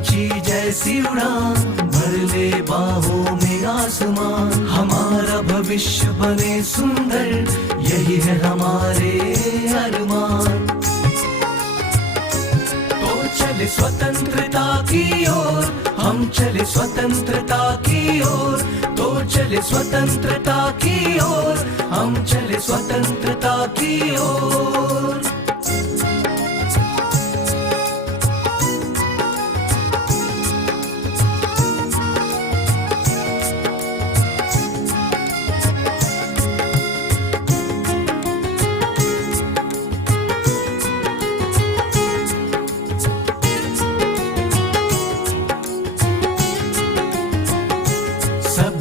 पंछी जैसी उड़ान, भर ले बाहों में आसमान। हमारा भविष्य बने सुंदर, यही है हमारे अरमान। तो चले स्वतंत्रता की ओर, हम चले स्वतंत्रता की ओर। तो चले स्वतंत्रता की ओर, हम चले स्वतंत्रता की ओर।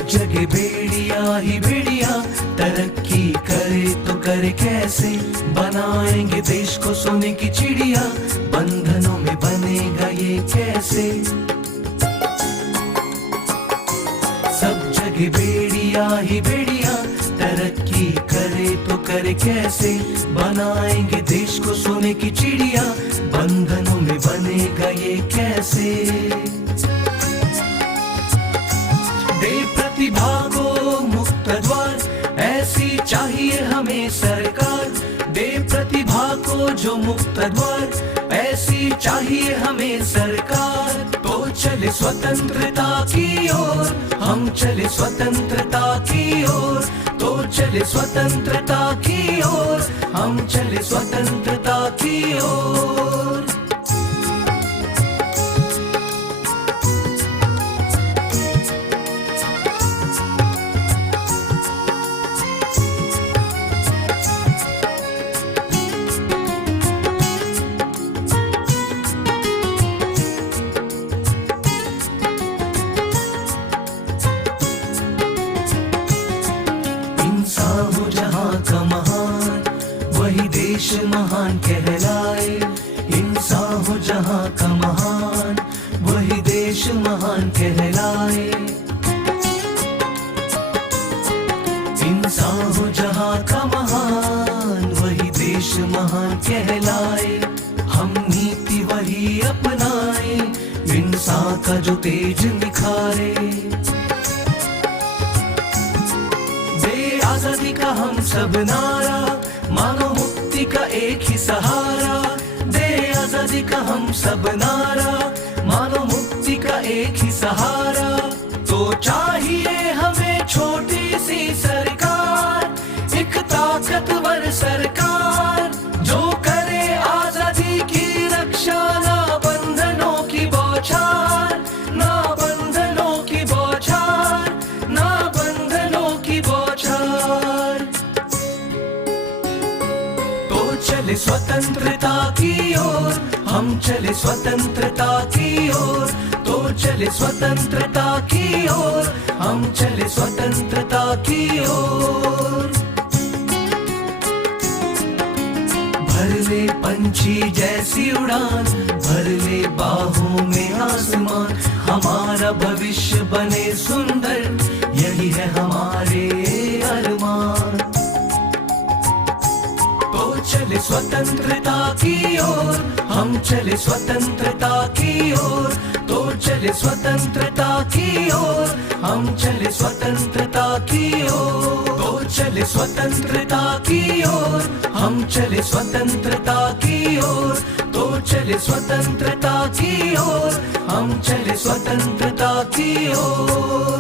जगह बेड़िया ही बेड़िया, तरक्की करे तो करे कैसे। बनाएंगे देश को सोने की चिड़िया, बंधनों में बनेगा ये कैसे। सब जगह बेड़िया ही बेड़िया, तरक्की करे तो करे कैसे। बनाएंगे देश को सोने की चिड़िया, बंधनों में बनेगा ये कैसे। दे प्रतिभा को मुक्त द्वार, ऐसी चाहिए हमें सरकार। दे प्रतिभा को जो मुक्त द्वार, ऐसी चाहिए हमें सरकार। तो चले स्वतंत्रता की ओर, हम चले स्वतंत्रता की ओर। तो चले स्वतंत्रता की ओर, हम चले स्वतंत्रता की ओर। इंसान हो जहाँ का महान, वही देश महान कहलाए। इंसान हो जहाँ का महान, वही देश महान कहलाए। इंसान हो जहाँ का महान, वही देश महान कहलाए। हम नीति वही अपनाए, इंसान का जो तेज निखारे। आजादी का हम सब नारा, मानो मुक्ति का एक ही सहारा। दे आजादी का हम सब नारा, मानो मुक्ति का एक ही सहारा। तो चाहिए हमें छोटी सी सरकार, एक ताकतवर सरकार, जो करे आजादी की रक्षा। ना बंधनों की बौछार, ना बंधनों की बौछार, ना बंधनों की बौछार। तो चले स्वतंत्रता की ओर, हम चले स्वतंत्रता की ओर। तो चले स्वतंत्रता की ओर, हम चले स्वतंत्रता की ओर। भर ले पंछी जैसी उड़ान, भर ले बाहों में आसमान। हमारा भविष्य बने सुंदर, यही है हमारे अरमान। तो चले स्वतंत्रता की ओर, हम चले स्वतंत्रता की ओर। तो चले स्वतंत्रता की ओर, हम चले स्वतंत्रता की ओर। तो चले स्वतंत्रता की ओर, हम चले स्वतंत्रता की ओर। तो चले स्वतंत्रता की ओर, हम चले स्वतंत्रता की ओर।